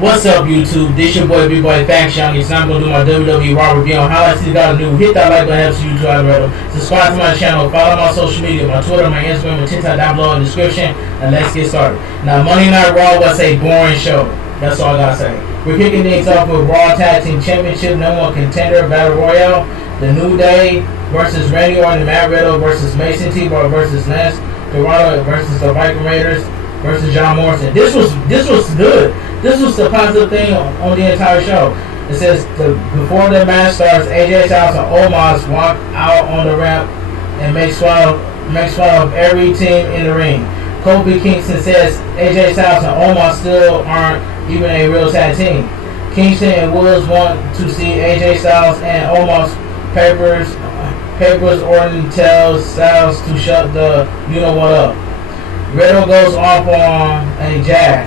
What's up, YouTube? This your boy BigboyFactsJonny. It's I'm gonna do my WWERAW review on highlights you gotta do. Hit that like button, helps YouTube algorithm. Subscribe to my channel. Follow my social media, my Twitter, my Instagram, and TikTok down below in the description. And let's get started. Now, Monday Night Raw was a boring show. That's all I gotta say. We're kicking things off with Raw Tag Team Championship #1 contender Battle Royale. The New Day versus Randy Orton, Matt Riddle versus Mason T-Bar versus Lance Dorado versus the Viking Raiders versus John Morrison. This was good. This was the positive thing on the entire show. It says before the match starts, AJ Styles and Omos walk out on the ramp and makes fun of every team in the ring. Kofi Kingston says AJ Styles and Omos still aren't even a real tag team. Kingston and Woods want to see AJ Styles and Omos papers. Orton tells Styles to shut the you-know-what up. Riddle goes off on a jab.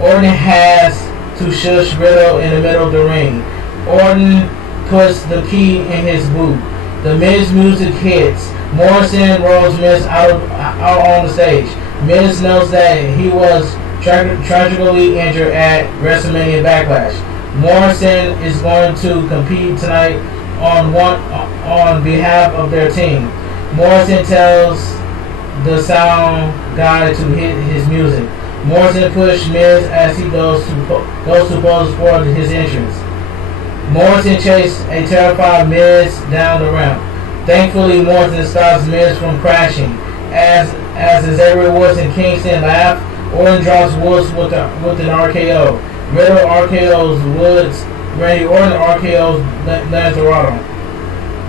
Orton has to shush Riddle in the middle of the ring. Orton puts the key in his boot. The Miz music hits. Morrison rolls Miz out on the stage. Miz knows that he was tragically injured at WrestleMania Backlash. Morrison is going to compete tonight on behalf of their team. Morrison tells the sound guy to hit his music. Morrison pushes Miz as he goes to pose for his entrance. Morrison chases a terrified Miz down the ramp. Thankfully, Morrison stops Miz from crashing. As Xavier Woods and Kingston laugh, Orton drops Woods with an RKO. Riddle RKO's Woods. Randy Orton RKO's Lance Dorado.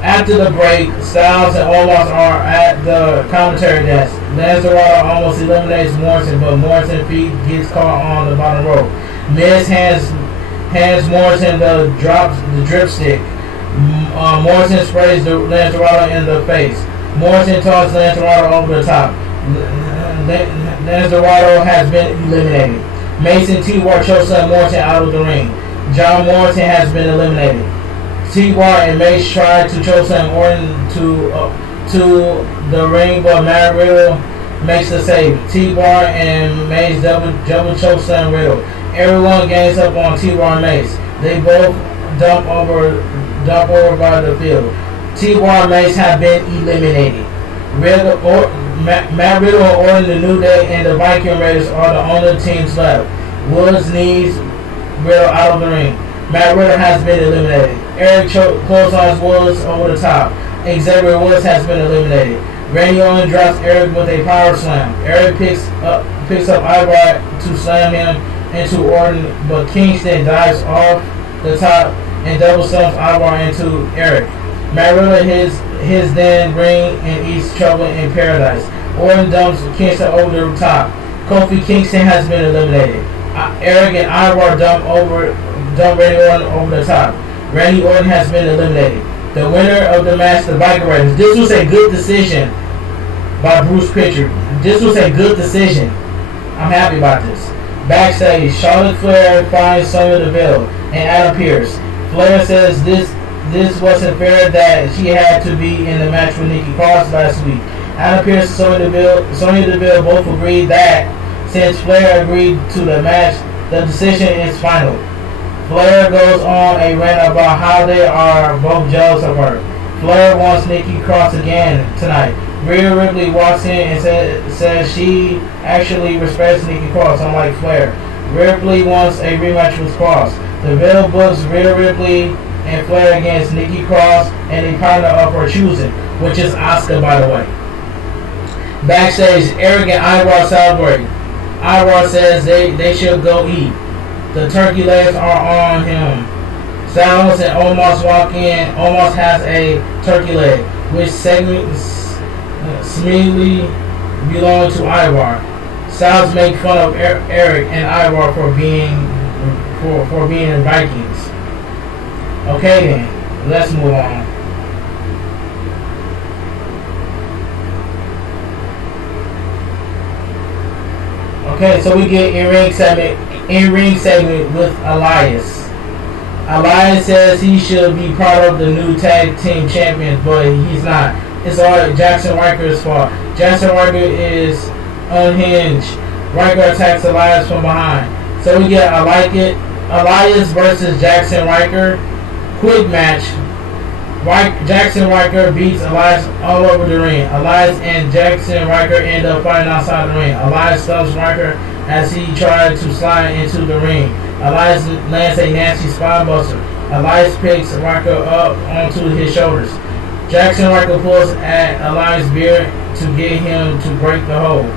After the break, Styles and Omos are at the commentary desk. Lance Dorado almost eliminates Morrison, but Morrison's feet gets caught on the bottom rope. Miz hands Morrison the drip stick. Morrison sprays Lance Dorado in the face. Morrison tosses Lance Dorado over the top. Lance Dorado has been eliminated. Mason T-Bar chokes Morrison out of the ring. John Morrison has been eliminated. T-Bar and Mace tried to choke Orton to the ring, but Matt Riddle makes the save. T-Bar and Mace double choke Riddle. Everyone gangs up on T-Bar and Mace. They both dump over by the field. T-Bar and Mace have been eliminated. Matt Riddle, Orton, the New Day, and the Viking Raiders are the only teams left. Woods needs Riddle out of the ring. Matt Riddle has been eliminated. Eric clotheslines Woods over the top. Xavier Woods has been eliminated. Randy Orton drops Eric with a power slam. Eric picks up Ivar to slam him into Orton, but Kingston dives off the top and double stumps Ivar into Eric. Matt Riddle his then ring and eats trouble in paradise. Orton dumps Kingston over the top. Kofi Kingston has been eliminated. Eric and Ivar dump Randy Orton over the top. Randy Orton has been eliminated. The winner of the match, the Viking Raiders. This was a good decision by Bruce Pritchard. This was a good decision. I'm happy about this. Backstage, Charlotte Flair finds Sonya Deville and Adam Pearce. Flair says this wasn't fair that she had to be in the match with Nikki Cross last week. Adam Pearce and Sonya Deville both agreed that since Flair agreed to the match, the decision is final. Flair goes on a rant about how they are both jealous of her. Flair wants Nikki Cross again tonight. Rhea Ripley walks in and says she actually respects Nikki Cross, unlike Flair. Ripley wants a rematch with Cross. The Deville books Rhea Ripley and Flair against Nikki Cross and a partner of her choosing, which is Asuka, by the way. Backstage, Eric and Ivar celebrate. Ivar says they should go eat. The turkey legs are on him. Styles and Omos walk in. Omos has a turkey leg, which seemingly belong to Ivar. Styles make fun of Eric and Ivar for being Vikings. Okay then, let's move on. Okay, so we get in-ring segment with Elias. Elias says he should be part of the new tag team champions, but he's not. It's all Jackson Riker's fault. Jackson Riker is unhinged. Riker attacks Elias from behind. So we get Elias versus Jackson Riker. Quick match. Jackson Riker beats Elias all over the ring. Elias and Jackson Riker end up fighting outside the ring. Elias stumps Riker as he tried to slide into the ring. Elias lands a nasty spine buster. Elias picks Riker up onto his shoulders. Jackson Riker pulls at Elias' beard to get him to break the hold.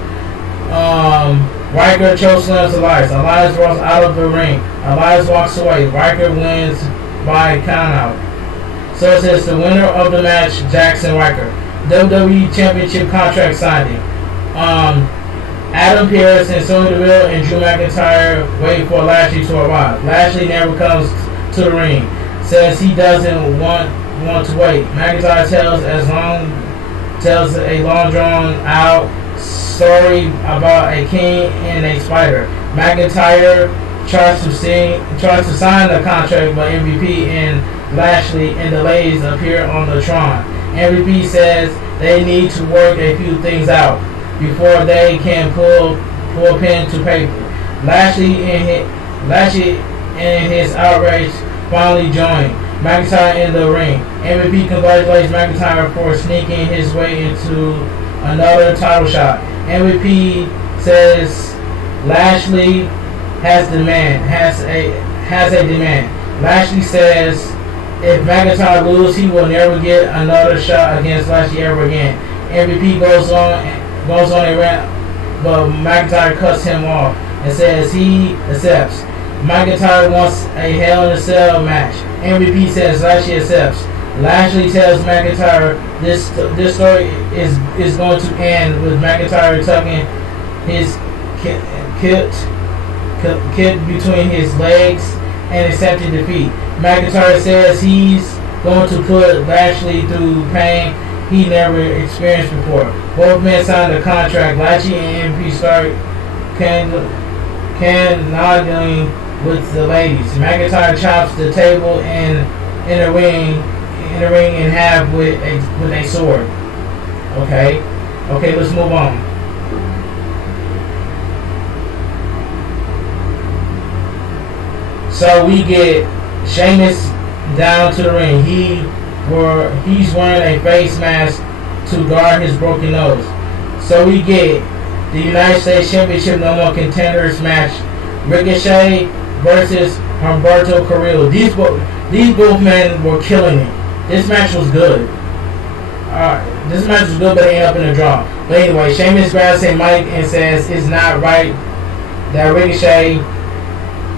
Riker chokeslams Elias. Elias rolls out of the ring. Elias walks away. Riker wins by countout. So it says the winner of the match, Jackson Riker. WWE Championship contract signing. Adam Pearce and Sonya Deville and Drew McIntyre wait for Lashley to arrive. Lashley never comes to the ring. Says he doesn't want to wait. McIntyre tells a long drawn out story about a king and a spider. McIntyre tries to sign the contract, but MVP and Lashley and the ladies appear on the Tron. MVP says they need to work a few things out before they can pull pen to paper. Lashley and his outrage finally join McIntyre in the ring. MVP congratulates McIntyre for sneaking his way into another title shot. MVP says Lashley has a demand. Lashley says if McIntyre loses, he will never get another shot against Lashley ever again. MVP goes on a rant, but McIntyre cuts him off and says he accepts. McIntyre wants a Hell in a Cell match. MVP says Lashley accepts. Lashley tells McIntyre this story is going to end with McIntyre tucking his kit between his legs and accepting defeat. McIntyre says he's going to put Lashley through pain he never experienced before. Both men signed a contract. Lashley and MP start cannondling with the ladies. McIntyre chops the table in the ring in half with a sword. Okay, let's move on. So we get Sheamus down to the ring. He's wearing a face mask to guard his broken nose. So we get the United States Championship No More Contenders match. Ricochet versus Humberto Carrillo. These both men were killing it. This match was good. But it ended up in a draw. But anyway, Sheamus grabs a mic and says it's not right that Ricochet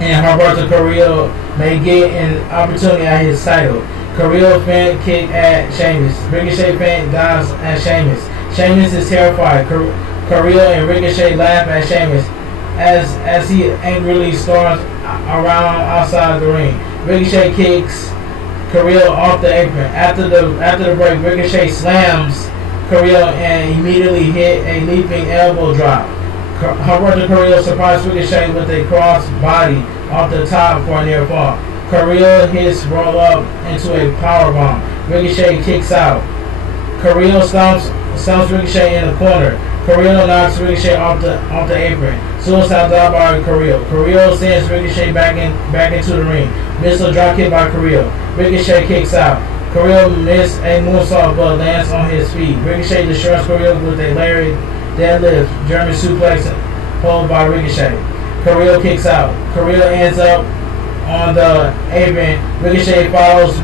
and Humberto Carrillo may get an opportunity at his title. Carrillo fan kick at Sheamus. Ricochet fan dives at Sheamus. Sheamus is terrified. Carrillo and Ricochet laugh at Sheamus as he angrily storms around outside the ring. Ricochet kicks Carrillo off the apron. After the break, Ricochet slams Carrillo and immediately hit a leaping elbow drop. Humberto Carrillo surprised Ricochet with a cross body off the top for a near fall. Carrillo hits roll up into a powerbomb. Ricochet kicks out. Carrillo stomps Ricochet in the corner. Carrillo knocks Ricochet off the apron. Suicide dive by Carrillo. Carrillo sends Ricochet back into the ring. Missile drop kick by Carrillo. Ricochet kicks out. Carrillo missed a moonsault but lands on his feet. Ricochet destroys Carrillo with a lariat deadlift German suplex hold by Ricochet. Carrillo kicks out. Carrillo ends up on the apron. Ricochet follows.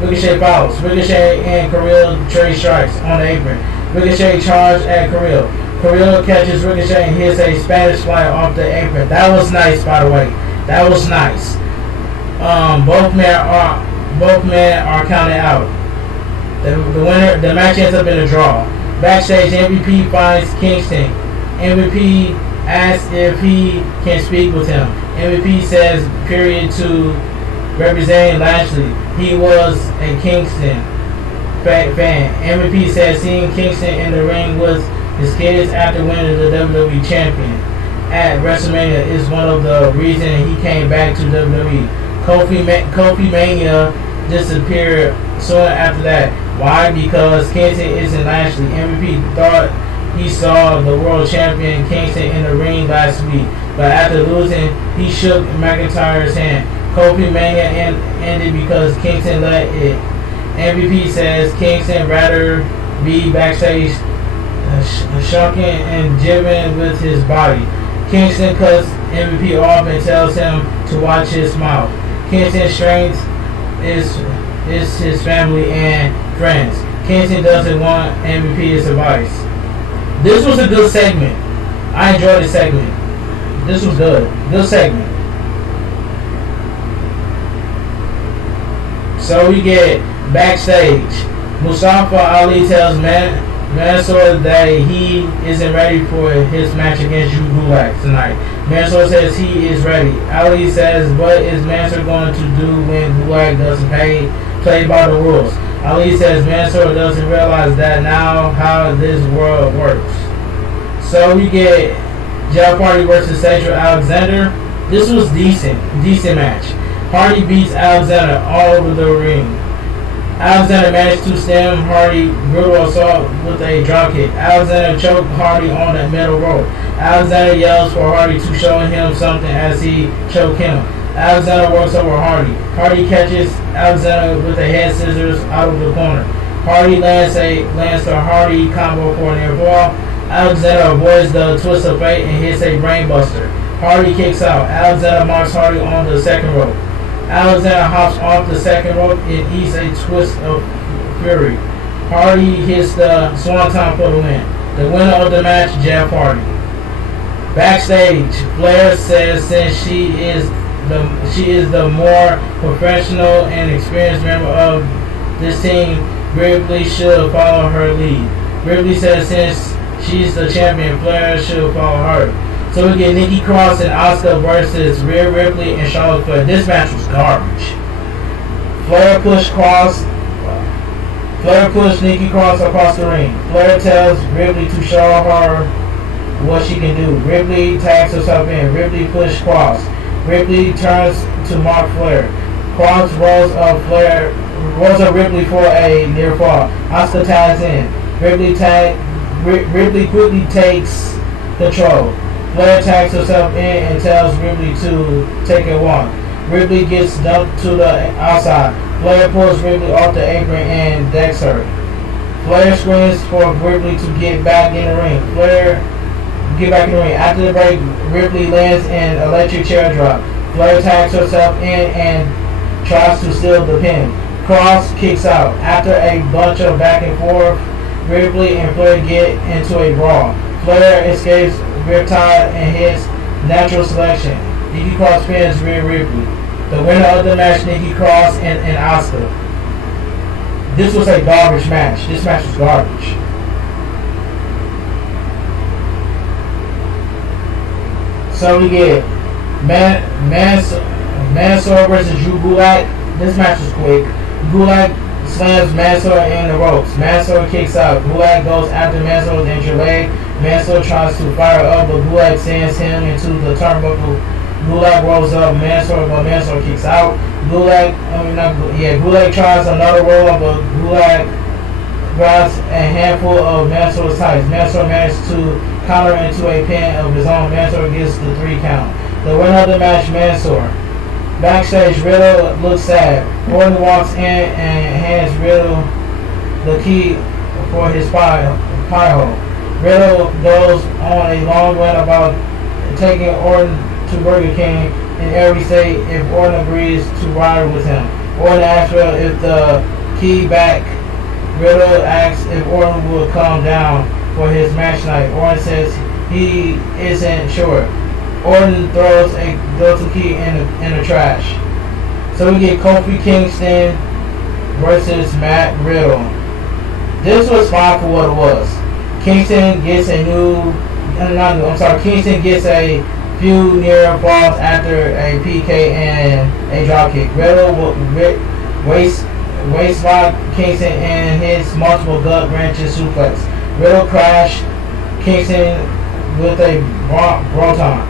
Ricochet and Carrillo trade strikes on the apron. Ricochet charges at Carrillo. Carrillo catches Ricochet and hits a Spanish fly off the apron. That was nice, by the way. That was nice. Both men are counted out. The match ends up in a draw. Backstage, MVP finds Kingston. MVP asks if he can speak with him. MVP says period to representing Lashley. He was a Kingston fan. MVP says seeing Kingston in the ring with his kids after winning the WWE champion at WrestleMania is one of the reasons he came back to WWE. Kofi Mania disappeared soon after that. Why? Because Kingston isn't Lashley. MVP thought he saw the world champion Kingston in the ring last week. but after losing, he shook McIntyre's hand. Kofi Mania ended because Kingston let it. MVP says Kingston rather be backstage shocking and jibbing with his body. Kingston cuts MVP off and tells him to watch his mouth. Kingston's strength is his family and friends. Kingston doesn't want MVP's advice. This was a good segment. I enjoyed the segment. This was good. Good segment. So we get backstage. Mustafa Ali tells Mansoor that he isn't ready for his match against Drew Gulak tonight. Mansoor says he is ready. Ali says, what is Mansoor going to do when Gulak doesn't play by the rules? Ali says Mansoor doesn't realize that now how this world works. So we get Jeff Hardy versus Cedric Alexander. This was decent match. Hardy beats Alexander all over the ring. Alexander managed to stem Hardy brutal assault with a dropkick. Alexander choked Hardy on the middle rope. Alexander yells for Hardy to show him something as he choked him. Alexander works over Hardy. Hardy catches Alexander with a head scissors out of the corner. Hardy lands the Hardy combo for a near fall. Alexander avoids the twist of fate and hits a brainbuster. Hardy kicks out. Alexander marks Hardy on the second rope. Alexander hops off the second rope and eats a twist of fury. Hardy hits the swanton for the win. The winner of the match, Jeff Hardy. Backstage, Flair says since she is the more professional and experienced member of this team, Ripley should follow her lead. Ripley says since she's the champion, Flair should follow her. So we get Nikki Cross and Asuka versus Rhea Ripley and Charlotte Flair. This match was garbage. Flair pushed Nikki Cross across the ring. Flair tells Ripley to show her what she can do. Ripley tags herself in. Ripley pushes Cross. Ripley turns to mark Flair. Cross rolls up Ripley for a near fall. Asuka tags in. Ripley quickly takes control. Flair tags herself in and tells Ripley to take a walk. Ripley gets dumped to the outside. Flair pulls Ripley off the apron and decks her. Flair screams for Ripley to get back in the ring. After the break, Ripley lands an electric chair drop. Flair tags herself in and tries to steal the pin. Cross kicks out. After a bunch of back and forth, Ripley and Flair get into a brawl. Flair escapes Riptide and hits natural selection. Nikki Cross pins Rhea Ripley. The winner of the match, Nikki Cross and Asuka. This was a garbage match. This match was garbage. So we get Mansoor versus Drew Gulak. This match was quick. Gulak slams Mansoor in the ropes. Mansoor kicks out. Gulak goes after Mansoor with the injured leg. Mansoor tries to fire up, but Gulak sends him into the turnbuckle. Gulak rolls up Mansoor, but Mansoor kicks out. Gulak tries another roll up, but Gulak grabs a handful of Mansoor's tights. Mansoor manages to counter into a pin of his own. Mansoor gets the 3 count. The winner of the match, Mansoor. Backstage, Riddle looks sad. Orton walks in and hands Riddle the key for his pie hole. Riddle goes on a long rant about taking Orton to Burger King in every state if Orton agrees to ride with him. Orton asks Riddle if the key back. Riddle asks if Orton will come down for his match night. Orton says he isn't sure. Orton throws a go-to key in the trash. So we get Kofi Kingston versus Matt Riddle. This was fine for what it was. Kingston gets Kingston gets a few near falls after a PK and a dropkick. Riddle waistlock Kingston and his multiple gut wrenches suplex. Riddle crashed Kingston with a Broton.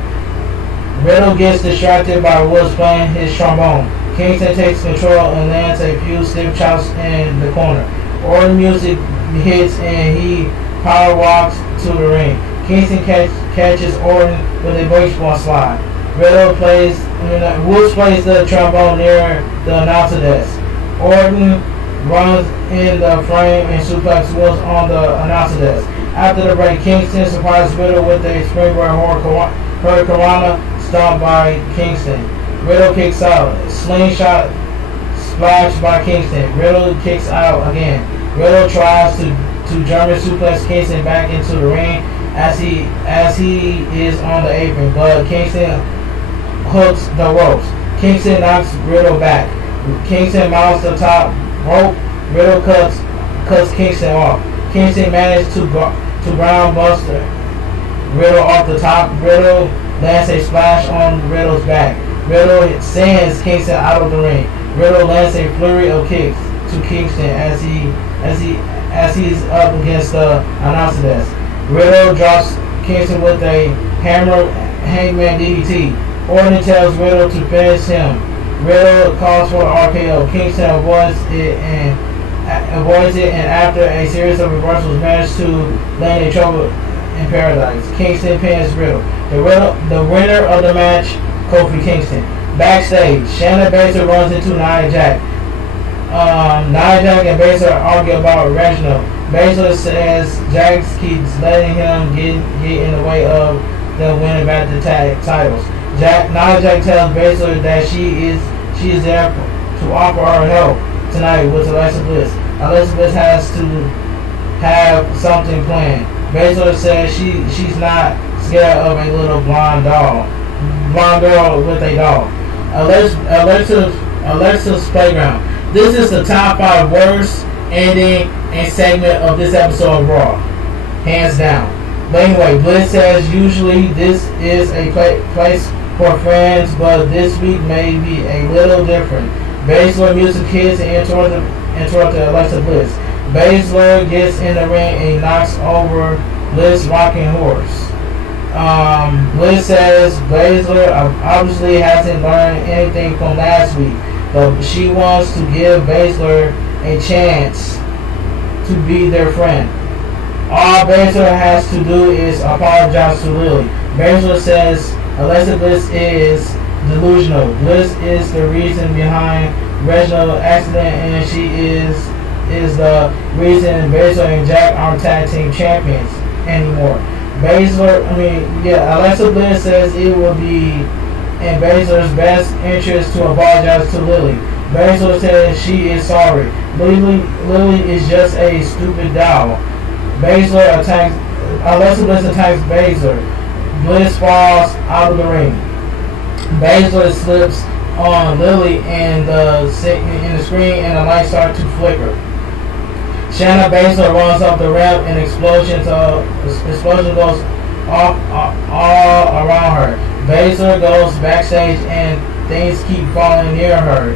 Riddle gets distracted by Woods playing his trombone. Kingston takes control and lands a few stiff chops in the corner. Orton music hits and he power walks to the ring. Kingston catches Orton with a baseball slide. Woods plays the trombone near the announcer desk. Orton runs in the frame and suplex Woods on the announcer desk. After the break, Kingston surprises Riddle with a springboard hurricanrana stomped by Kingston. Riddle kicks out. Slingshot splash by Kingston. Riddle kicks out again. Riddle tries to German suplex Kingston back into the ring as he is on the apron, but Kingston hooks the ropes. Kingston knocks Riddle back. Kingston mounts the top rope. Riddle cuts Kingston off. Kingston managed to ground buster Riddle off the top. Riddle lands a splash on Riddle's back. Riddle sends Kingston out of the ring. Riddle lands a flurry of kicks to Kingston as he's up against the announcer desk. Riddle drops Kingston with a hammer hangman DDT. Orton tells Riddle to finish him. Riddle calls for RKO. Kingston avoids it and after a series of reversals manages to land a trouble in paradise. Kingston pins Riddle. The winner of the match, Kofi Kingston. Backstage, Shayna Baszler runs into Nia Jax. Nia Jax and Baszler argue about Reginald. Baszler says Jax keeps letting him get in the way of them winning back the tag titles. Nia Jax tells Baszler that she is there to offer her help tonight with Alexa Bliss. Alexa Bliss has to have something planned. Baszler says she's not scared of a little blonde girl with a doll. Alexa's Playground. This is the top 5 worst ending and segment of this episode of Raw. Hands down. But anyway, Bliss says usually this is a place for friends, but this week may be a little different. Baszler music hits and interrupted Alexa Bliss. Baszler gets in the ring and knocks over Bliss' rocking horse. Bliss says Baszler obviously hasn't learned anything from last week, but she wants to give Baszler a chance to be their friend. All Baszler has to do is apologize to Lilly. Baszler says Alexa Bliss is delusional. Bliss is the reason behind Reginald's accident, and she is the reason Baszler and Jack aren't tag team champions anymore. Alexa Bliss says it will be in Baszler's best interest to apologize to Lilly. Baszler says she is sorry. Lilly is just a stupid doll. Alexa Bliss attacks Baszler. Bliss falls out of the ring. Baszler slips on Lilly in the screen and the lights start to flicker. Shayna Baszler runs up the ramp and explosion goes off all around her. Baszler goes backstage and things keep falling near her.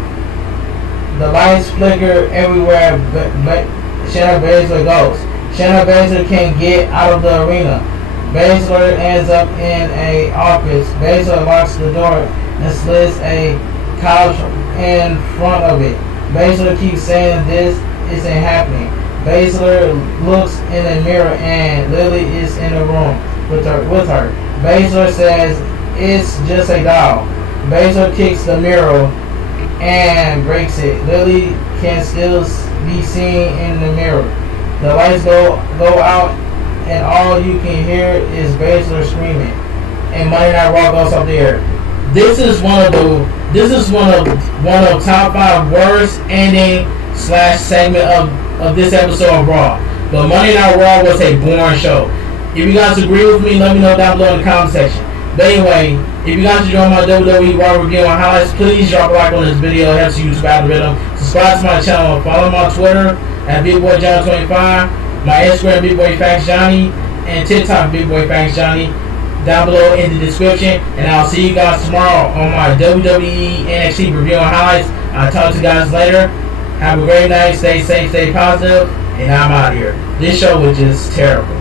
The lights flicker everywhere Shayna Baszler goes. Shayna Baszler can't get out of the arena. Baszler ends up in an office. Baszler locks the door and slides a couch in front of it. Baszler keeps saying this isn't happening. Baszler looks in the mirror and Lilly is in the room with her. Baszler says it's just a doll. Baszler kicks the mirror and breaks it. Lilly can still be seen in the mirror. The lights go out and all you can hear is Baszler screaming. And Monday Night Raw goes up there. This is one of top 5 worst ending / segment of this episode of Raw. But Monday Night Raw was a boring show. If you guys agree with me, let me know down below in the comment section. But anyway, if you guys enjoy my WWE Raw review and highlights, please drop a like on this video. It helps YouTube algorithm. Subscribe to my channel. Follow my Twitter at BigboyJonny25. My Instagram, BigboyFactsJonny, and TikTok, BigboyFactsJonny, down below in the description. And I'll see you guys tomorrow on my WWE NXT review and highlights. I'll talk to you guys later. Have a great night. Stay safe, stay positive, and I'm out of here. This show was just terrible.